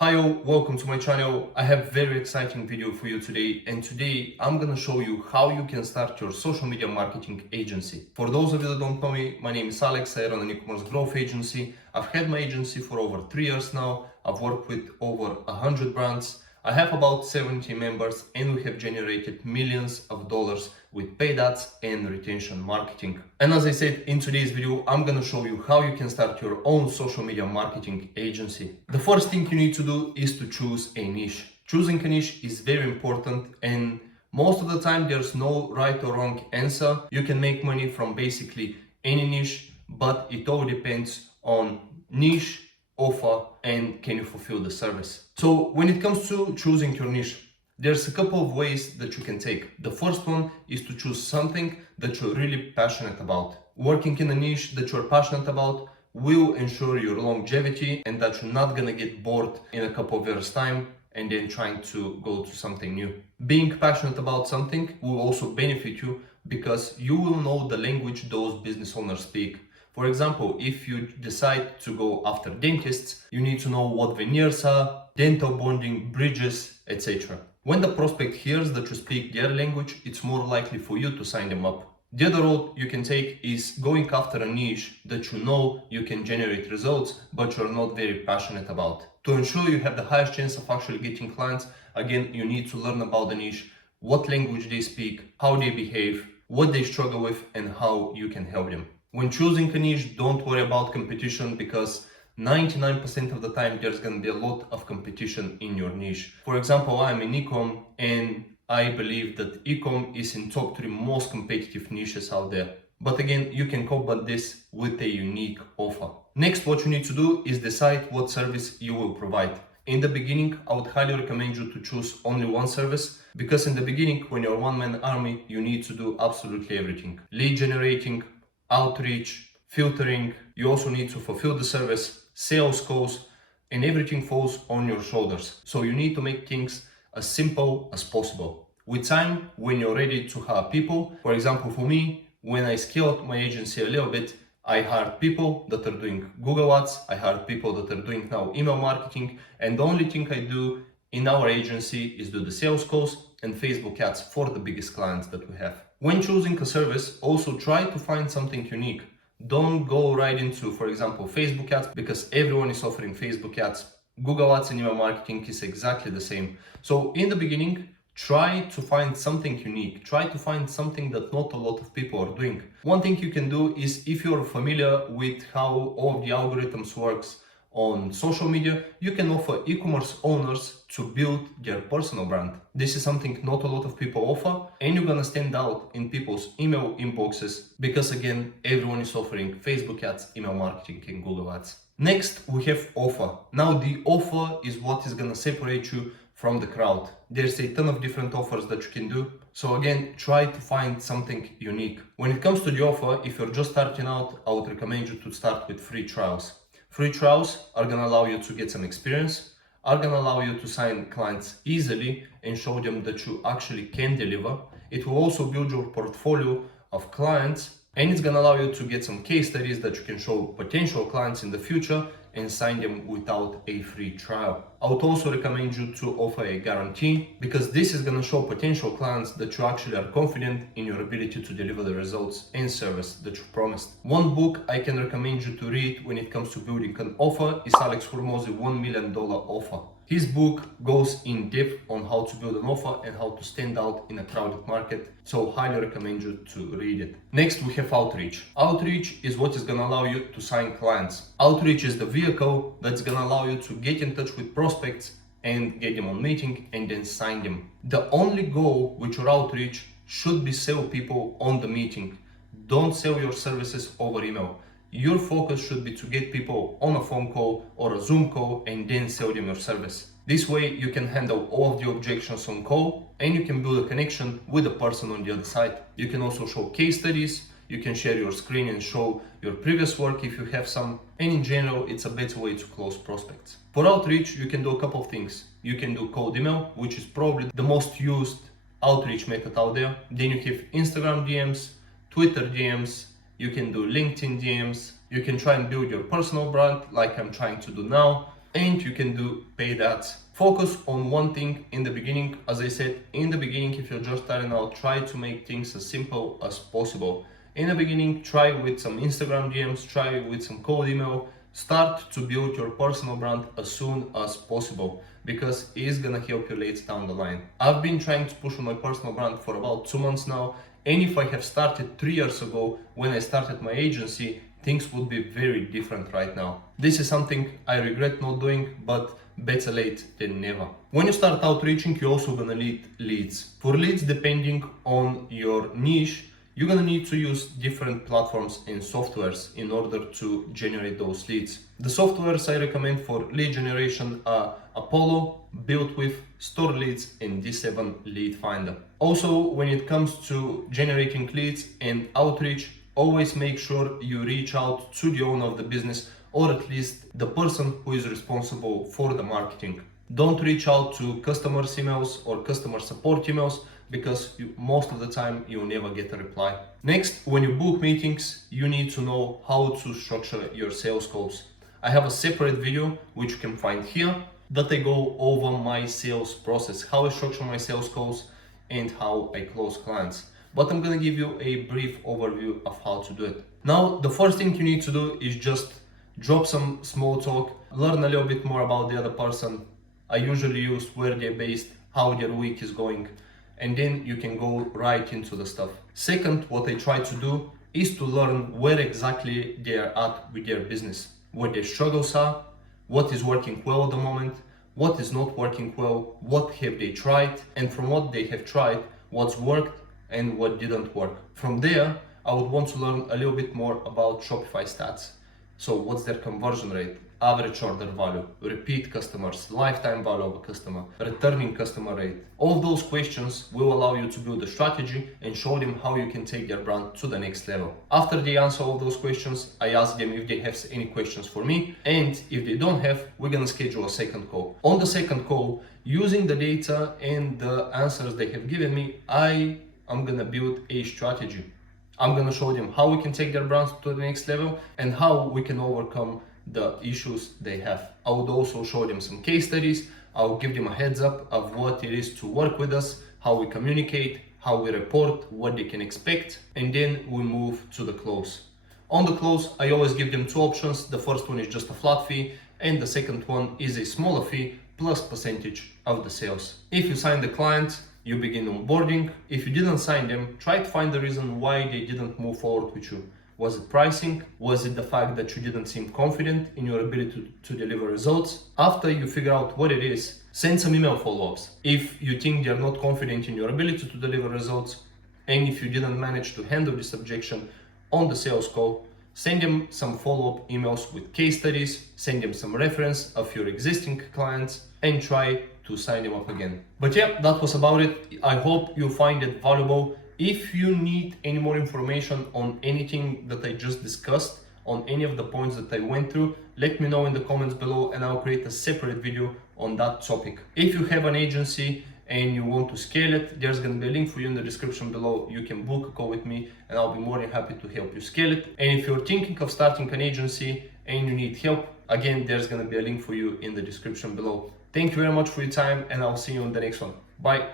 Hi all, welcome to my channel. I have very exciting video for you today, and today I'm gonna show you how you can start your social media marketing agency. For those of you that don't know me, my name is Alex. I run an e-commerce growth agency. I've had my agency for over 3 years now. I've worked with over 100 brands. I have about 70 members, and we have generated millions of dollars with paid ads and retention marketing. And as I said, in today's video, I'm gonna show you how you can start your own social media marketing agency. The first thing you need to do is to choose a niche. Choosing a niche is very important, and most of the time there's no right or wrong answer. You can make money from basically any niche, but it all depends on niche, offer, and can you fulfill the service. So when it comes to choosing your niche, there's a couple of ways that you can take. The first one is to choose something that you're really passionate about. Working in a niche that you're passionate about will ensure your longevity and that you're not gonna get bored in a couple of years' time and then trying to go to something new. Being passionate about something will also benefit you because you will know the language those business owners speak. For example, if you decide to go after dentists, you need to know what veneers are, dental bonding, bridges, etc. When the prospect hears that you speak their language, it's more likely for you to sign them up. The other road you can take is going after a niche that you know you can generate results, but you're not very passionate about. To ensure you have the highest chance of actually getting clients, again, you need to learn about the niche, what language they speak, how they behave, what they struggle with, and how you can help them. When choosing a niche, don't worry about competition because 99% of the time there's going to be a lot of competition in your niche. For example, I'm in e-com and I believe that e-com is in top 3 most competitive niches out there. But again, you can combat this with a unique offer. Next, what you need to do is decide what service you will provide. In the beginning, I would highly recommend you to choose only one service because in the beginning, when you're a one-man army, you need to do absolutely everything. Lead generating, outreach, filtering, you also need to fulfill the service, sales calls, and everything falls on your shoulders. So you need to make things as simple as possible. With time, when you're ready to hire people, for example, for me, when I scaled my agency a little bit, I hired people that are doing Google Ads, I hired people that are doing now email marketing, and the only thing I do in our agency is do the sales calls and Facebook ads for the biggest clients that we have. When choosing a service, also try to find something unique. Don't go right into, for example, Facebook ads because everyone is offering Facebook ads. Google Ads and email marketing is exactly the same. So in the beginning, try to find something unique. Try to find something that not a lot of people are doing. One thing you can do is if you're familiar with how all the algorithms works on social media, you can offer e-commerce owners to build their personal brand. This is something not a lot of people offer, and you're gonna stand out in people's email inboxes because again, everyone is offering Facebook ads, email marketing, and Google ads. Next, we have offer. Now the offer is what is gonna separate you from the crowd. There's a ton of different offers that you can do. So again, try to find something unique. When it comes to the offer, if you're just starting out, I would recommend you to start with free trials. Free trials are going to allow you to get some experience, are going to allow you to sign clients easily and show them that you actually can deliver. It will also build your portfolio of clients, and it's going to allow you to get some case studies that you can show potential clients in the future and sign them without a free trial. I would also recommend you to offer a guarantee because this is going to show potential clients that you actually are confident in your ability to deliver the results and service that you promised. One book I can recommend you to read when it comes to building an offer is Alex Hormozy's $1 million offer. His book goes in depth on how to build an offer and how to stand out in a crowded market, so highly recommend you to read it. Next, we have outreach. Outreach is what is going to allow you to sign clients. Outreach is the vehicle that's going to allow you to get in touch with prospects and get them on meeting and then sign them. The only goal with your outreach should be sell people on the meeting. Don't sell your services over email. Your focus should be to get people on a phone call or a Zoom call and then sell them your service. This way you can handle all of the objections on call and you can build a connection with the person on the other side. You can also show case studies, you can share your screen and show your previous work if you have some, and in general it's a better way to close prospects. For outreach you can do a couple of things. You can do cold email, which is probably the most used outreach method out there. Then you have Instagram DMs, Twitter DMs, you can do LinkedIn DMs, you can try and build your personal brand like I'm trying to do now, and you can do paid ads. Focus on one thing in the beginning. As I said, in the beginning, if you're just starting out, try to make things as simple as possible. In the beginning, try with some Instagram DMs, try with some cold email. Start to build your personal brand as soon as possible, because it's gonna help you later down the line. I've been trying to push on my personal brand for about 2 months now, and if I have started 3 years ago when I started my agency, things would be very different right now. This is something I regret not doing, but better late than never. When you start outreaching, you're also gonna need leads. For leads, depending on your niche, you're gonna need to use different platforms and softwares in order to generate those leads. The softwares I recommend for lead generation are Apollo, Built With, Store Leads, and D7 Lead Finder. Also, when it comes to generating leads and outreach, always make sure you reach out to the owner of the business, or at least the person who is responsible for the marketing. Don't reach out to customers' emails or customer support emails, because most of the time you'll never get a reply. Next, when you book meetings, you need to know how to structure your sales calls. I have a separate video, which you can find here, that I go over my sales process, how I structure my sales calls and how I close clients. But I'm gonna give you a brief overview of how to do it. Now, the first thing you need to do is just drop some small talk, learn a little bit more about the other person. I usually use where they're based, how their week is going, and then you can go right into the stuff. Second, what I try to do is to learn where exactly they are at with their business, what their struggles are, what is working well at the moment, what is not working well, what have they tried, and from what they have tried, what's worked and what didn't work. From there, I would want to learn a little bit more about Shopify stats. So what's their conversion rate, average order value, repeat customers, lifetime value of a customer, returning customer rate. All of those questions will allow you to build a strategy and show them how you can take their brand to the next level. After they answer all those questions, I ask them if they have any questions for me, and if they don't have, we're gonna schedule a second call. On the second call, using the data and the answers they have given me, I am gonna build a strategy. I'm gonna show them how we can take their brands to the next level and how we can overcome the issues they have. I would also show them some case studies. I'll give them a heads up of what it is to work with us, how we communicate, how we report, what they can expect, and then we move to the close. On the close, I always give them two options. The first one is just a flat fee, and the second one is a smaller fee plus percentage of the sales. If you sign the client, you begin onboarding. If you didn't sign them, try to find the reason why they didn't move forward with you. Was it pricing? Was it the fact that you didn't seem confident in your ability to deliver results? After you figure out what it is, send some email follow-ups. If you think they're not confident in your ability to deliver results, and if you didn't manage to handle this objection on the sales call, send them some follow-up emails with case studies, send them some reference of your existing clients, and try to sign them up again. But yeah, that was about it. I hope you find it valuable. If you need any more information on anything that I just discussed, on any of the points that I went through, let me know in the comments below and I'll create a separate video on that topic. If you have an agency and you want to scale it, there's going to be a link for you in the description below. You can book a call with me and I'll be more than happy to help you scale it. And if you're thinking of starting an agency and you need help, again, there's going to be a link for you in the description below. Thank you very much for your time and I'll see you on the next one. Bye.